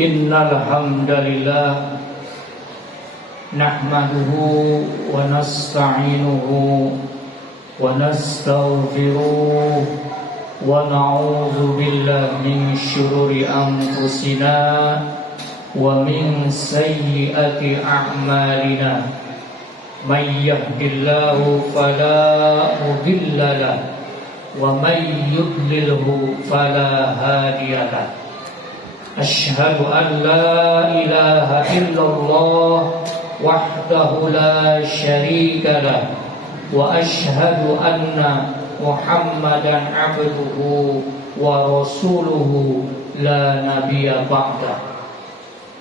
Innal hamdalillah nahmaduhu wa nasta'inuhu wa nastaghfiruh wa na'udzu billahi min syururi anfusina wa min sayyiati a'malina. May yahdihillahu fala mudilla lahu wa may yudlilhu fala hadiya lahu. Asyhadu an la ilaha illallah wahdahu la syarika lah wa asyhadu anna Muhammadan abduhu wa rasuluhu la nabiyya ba'da.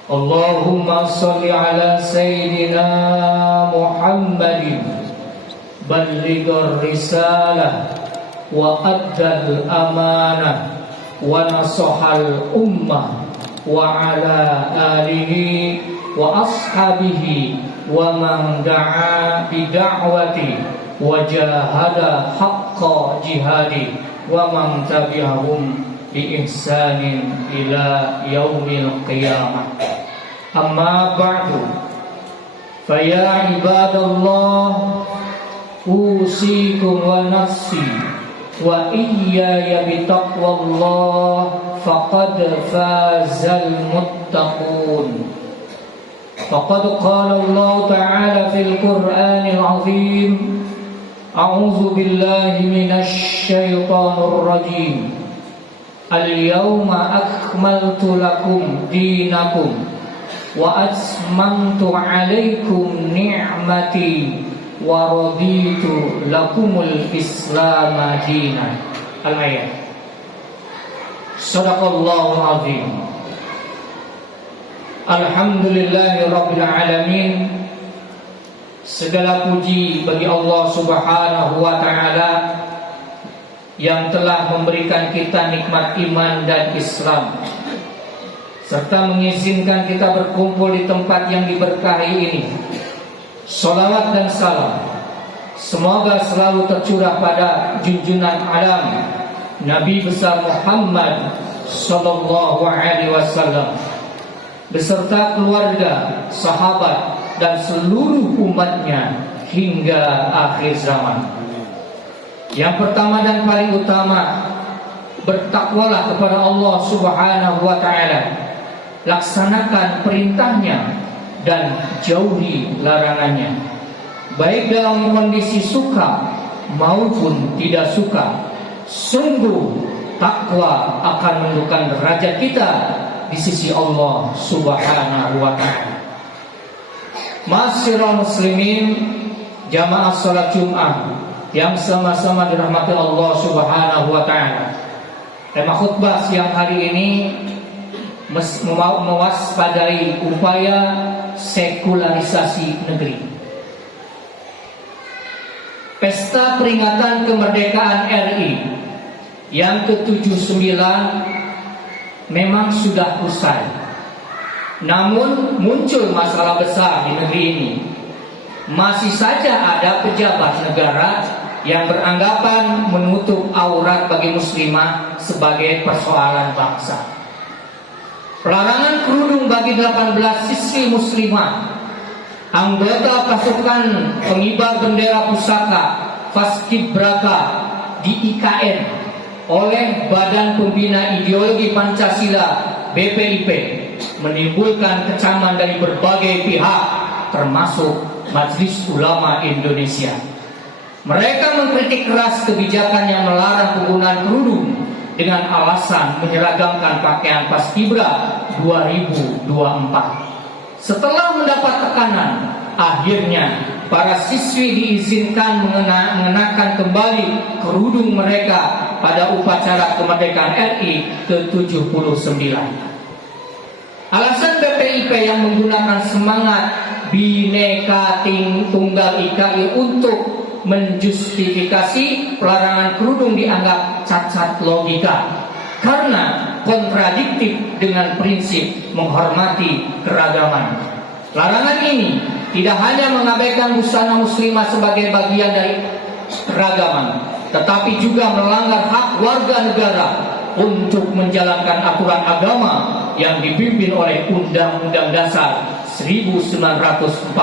Allahumma shalli ala sayyidina Muhammadin ballighir risalah wa addal amanah wa nasahal ummah wa ala alihi wa ashabihi wa man da'a bi da'wati wa jahada haqqa jihadi wa man tabi'ahum bi ihsanin ila yaumil qiyamah. Amma ba'du, fa ya ibadallah, usikum wa nafsi wa iyaya bitaqwallah faqad fazal muttaqun. Faqad qala Allah ta'ala fil Qur'anil azim, a'udzu billahi minasy syaithanir rajim. Al-yawma akmaltu lakum dinakum wa atmamtu 'alaikum ni'mati wa raditu lakumul Islam dinan. Al-ayat. Shadaqallahu azim. Alhamdulillahi rabbil alamin. Segala puji bagi Allah Subhanahu wa taala yang telah memberikan kita nikmat iman dan Islam, serta mengizinkan kita berkumpul di tempat yang diberkahi ini. Salawat dan salam semoga selalu tercurah pada junjungan alam Nabi besar Muhammad sallallahu alaihi wasallam beserta keluarga, sahabat dan seluruh umatnya hingga akhir zaman. Yang pertama dan paling utama, bertakwalah kepada Allah Subhanahu wa taala. Laksanakan perintahnya dan jauhi larangannya, baik dalam kondisi suka maupun tidak suka. Sungguh takwa akan menentukan derajat kita di sisi Allah Subhanahu wa taala. Ma'asyiral muslimin, jamaah salat Jumat yang sama-sama dirahmati Allah Subhanahu wa taala. Tema khutbah siang hari ini mewaspadai upaya sekularisasi negeri. Pesta peringatan kemerdekaan RI yang ke-79 memang sudah usai. Namun muncul masalah besar di negeri ini. Masih saja ada pejabat negara yang beranggapan menutup aurat bagi muslimah sebagai persoalan bangsa. Pelarangan kerudung bagi 18 siswi muslimah, anggota pasukan pengibar bendera pusaka Paskibraka di IKN oleh Badan Pembina Ideologi Pancasila BPIP menimbulkan kecaman dari berbagai pihak termasuk Majelis Ulama Indonesia. Mereka mengkritik keras kebijakan yang melarang penggunaan kerudung dengan alasan menyeragamkan pakaian Paskibra 2024. Setelah mendapat tekanan, akhirnya para siswi diizinkan mengenakan kembali kerudung mereka pada upacara kemerdekaan RI ke-79. Alasan BPIP yang menggunakan semangat Bhinneka Tunggal Ika untuk menjustifikasi pelarangan kerudung dianggap cacat logika karena kontradiktif dengan prinsip menghormati keragaman. Larangan ini tidak hanya mengabaikan busana muslimah sebagai bagian dari keragaman, tetapi juga melanggar hak warga negara untuk menjalankan aturan agama yang dipimpin oleh Undang-Undang Dasar 1945.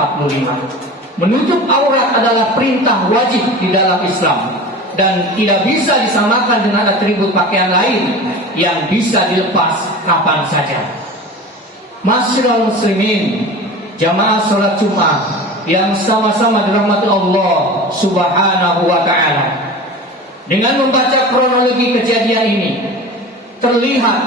Menutup aurat adalah perintah wajib di dalam Islam dan tidak bisa disamakan dengan atribut pakaian lain yang bisa dilepas kapan saja. Masyarul muslimin, jamaah salat Jumat yang sama-sama dirahmati Allah Subhanahu wa taala. Dengan membaca kronologi kejadian ini, terlihat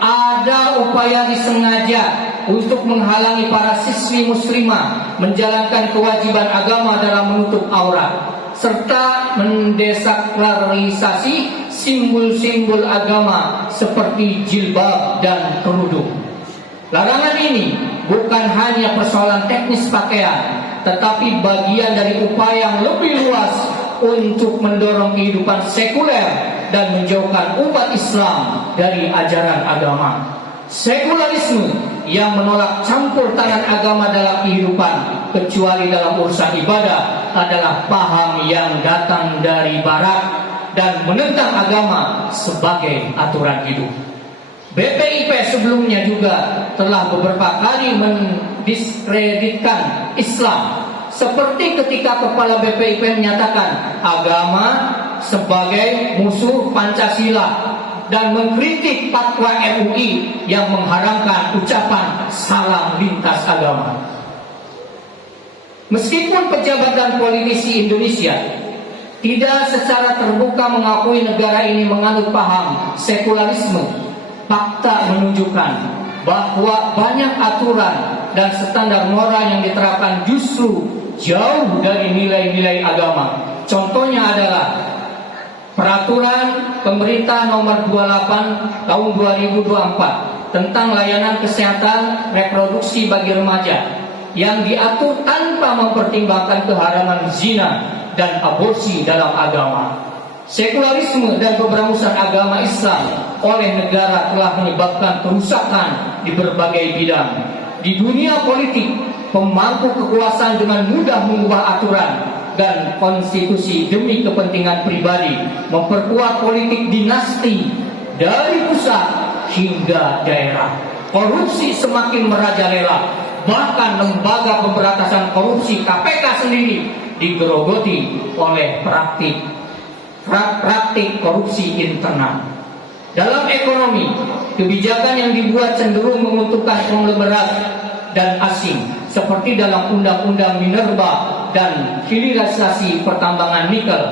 ada upaya disengaja untuk menghalangi para siswi muslimah menjalankan kewajiban agama dalam menutup aurat serta mendesakralisasi simbol-simbol agama seperti jilbab dan kerudung. Larangan ini bukan hanya persoalan teknis pakaian, tetapi bagian dari upaya yang lebih luas untuk mendorong kehidupan sekuler dan menjauhkan umat Islam dari ajaran agama. Sekularisme yang menolak campur tangan agama dalam kehidupan, kecuali dalam urusan ibadah, adalah paham yang datang dari Barat dan menentang agama sebagai aturan hidup. BPIP sebelumnya juga telah beberapa kali mendiskreditkan Islam, seperti ketika Kepala BPIP menyatakan agama sebagai musuh Pancasila dan mengkritik fatwa MUI yang mengharamkan ucapan salam lintas agama. Meskipun pejabat dan politisi Indonesia tidak secara terbuka mengakui negara ini menganut paham sekularisme, fakta menunjukkan bahwa banyak aturan dan standar moral yang diterapkan justru jauh dari nilai-nilai agama. Contohnya adalah Peraturan Pemerintah Nomor 28 Tahun 2024 tentang layanan kesehatan reproduksi bagi remaja yang diatur tanpa mempertimbangkan keharaman zina dan aborsi dalam agama. Sekularisme dan keberhasusan agama Islam oleh negara telah menyebabkan kerusakan di berbagai bidang. Di dunia politik, pemangku kekuasaan dengan mudah mengubah aturan dan konstitusi demi kepentingan pribadi, memperkuat politik dinasti dari pusat hingga daerah. Korupsi semakin merajalela, bahkan lembaga pemberantasan korupsi KPK sendiri digerogoti oleh praktik korupsi internal. Dalam ekonomi, kebijakan yang dibuat cenderung menguntungkan konglomerat dan asing, seperti dalam Undang-Undang Minerba dan hilirisasi pertambangan nikel.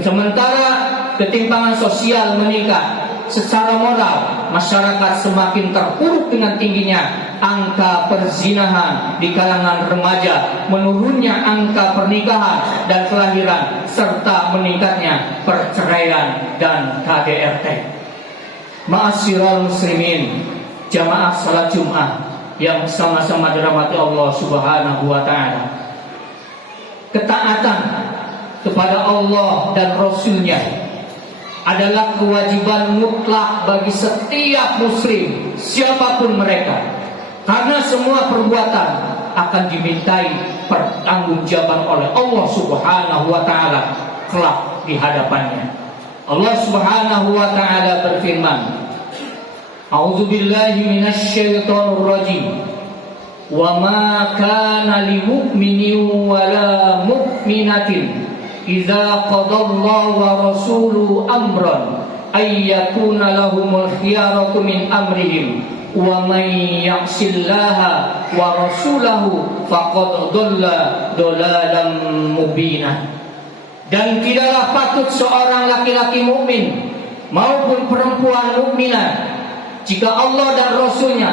Sementara ketimpangan sosial meningkat, secara moral masyarakat semakin terpuruk dengan tingginya angka perzinahan di kalangan remaja, menurunnya angka pernikahan dan kelahiran, serta meningkatnya perceraian dan KDRT. Ma'asyiral muslimin, jamaah salat Jumat yang sama-sama dirahmati Allah Subhanahu wa taala. Ketaatan kepada Allah dan Rasul-Nya adalah kewajiban mutlak bagi setiap muslim, siapapun mereka, karena semua perbuatan akan dimintai pertanggungjawaban oleh Allah Subhanahu wa taala kelak di hadapannya. Allah Subhanahu wa taala berfirman, A'udzubillahi minasyaitonir rajim. Wa ma kana lil mu'minin wa la mu'minatin idza qadallahu wa rasuluhu amran ay yakuna lahumul khiyaratu min amrihim wa may ya'sillaha wa rasulahu faqad dhalla dhalalan mubina. Dan tidaklah patut seorang laki-laki mukmin maupun perempuan mukminah jika Allah dan Rasul-Nya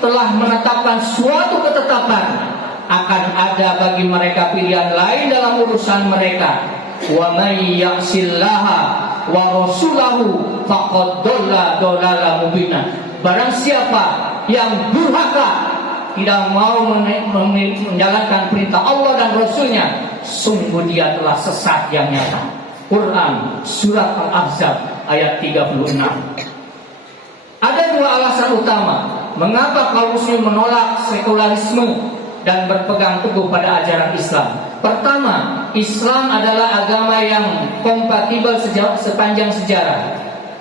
telah menetapkan suatu ketetapan, akan ada bagi mereka pilihan lain dalam urusan mereka. Wa may ya'sillaha wa rasulahu faqad dhalla dhalalan mubina. Barang siapa yang durhaka, tidak mau menjalankan perintah Allah dan Rasul-Nya, sungguh dia telah sesat yang nyata. Quran Surat Al-Ahzab ayat 36. Ada dua alasan utama mengapa kaum muslim menolak sekularisme dan berpegang teguh pada ajaran Islam. Pertama, Islam adalah agama yang kompatibel sepanjang sejarah.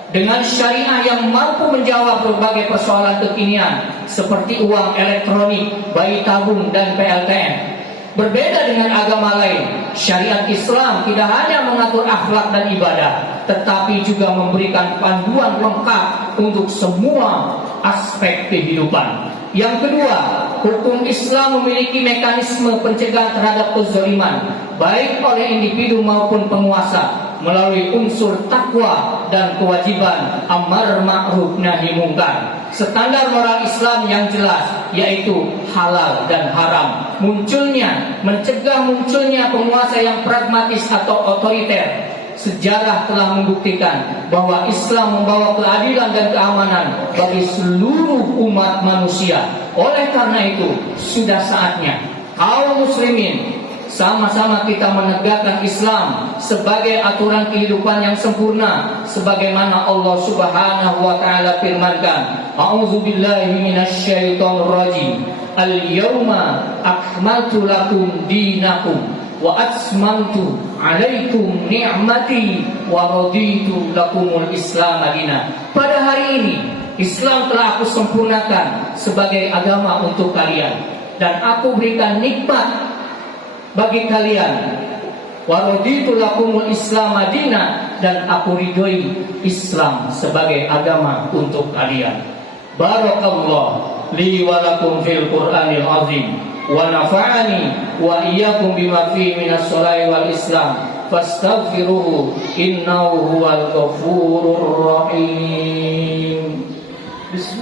dengan syariah yang mampu menjawab berbagai persoalan kekinian seperti uang elektronik, bayi tabung, dan PLTN. Berbeda dengan agama lain, syariat Islam tidak hanya mengatur akhlak dan ibadah, tetapi juga memberikan panduan lengkap untuk semua aspek kehidupan. Yang kedua, hukum Islam memiliki mekanisme pencegahan terhadap kezaliman, baik oleh individu maupun penguasa, melalui unsur takwa dan kewajiban amar ma'ruf nahi mungkar. Standar moral Islam yang jelas, yaitu halal dan haram. Mencegah munculnya penguasa yang pragmatis atau otoriter. Sejarah telah membuktikan bahwa Islam membawa keadilan dan keamanan bagi seluruh umat manusia. Oleh karena itu, sudah saatnya kaum muslimin sama-sama kita menegakkan Islam sebagai aturan kehidupan yang sempurna, sebagaimana Allah Subhanahu wa taala firmankan, A'udzubillahi minasyaitonir rajim. Al-yawma akmaltu lakum dinakum wa atmamtu 'alaikum ni'mati wa raditu lakumul Islam madina. Pada hari ini Islam telah aku sempurnakan sebagai agama untuk kalian, dan aku berikan nikmat bagi kalian. Wa raditu lakumul Islam madina, dan aku ridhoi Islam sebagai agama untuk kalian. Barakallah li wa lakum fil Qur'anil azim wa nafa'ani wa iyyakum bima fihi minas shalahi wal islam fastaghfiruhu innahu huwal ghafurur rahim.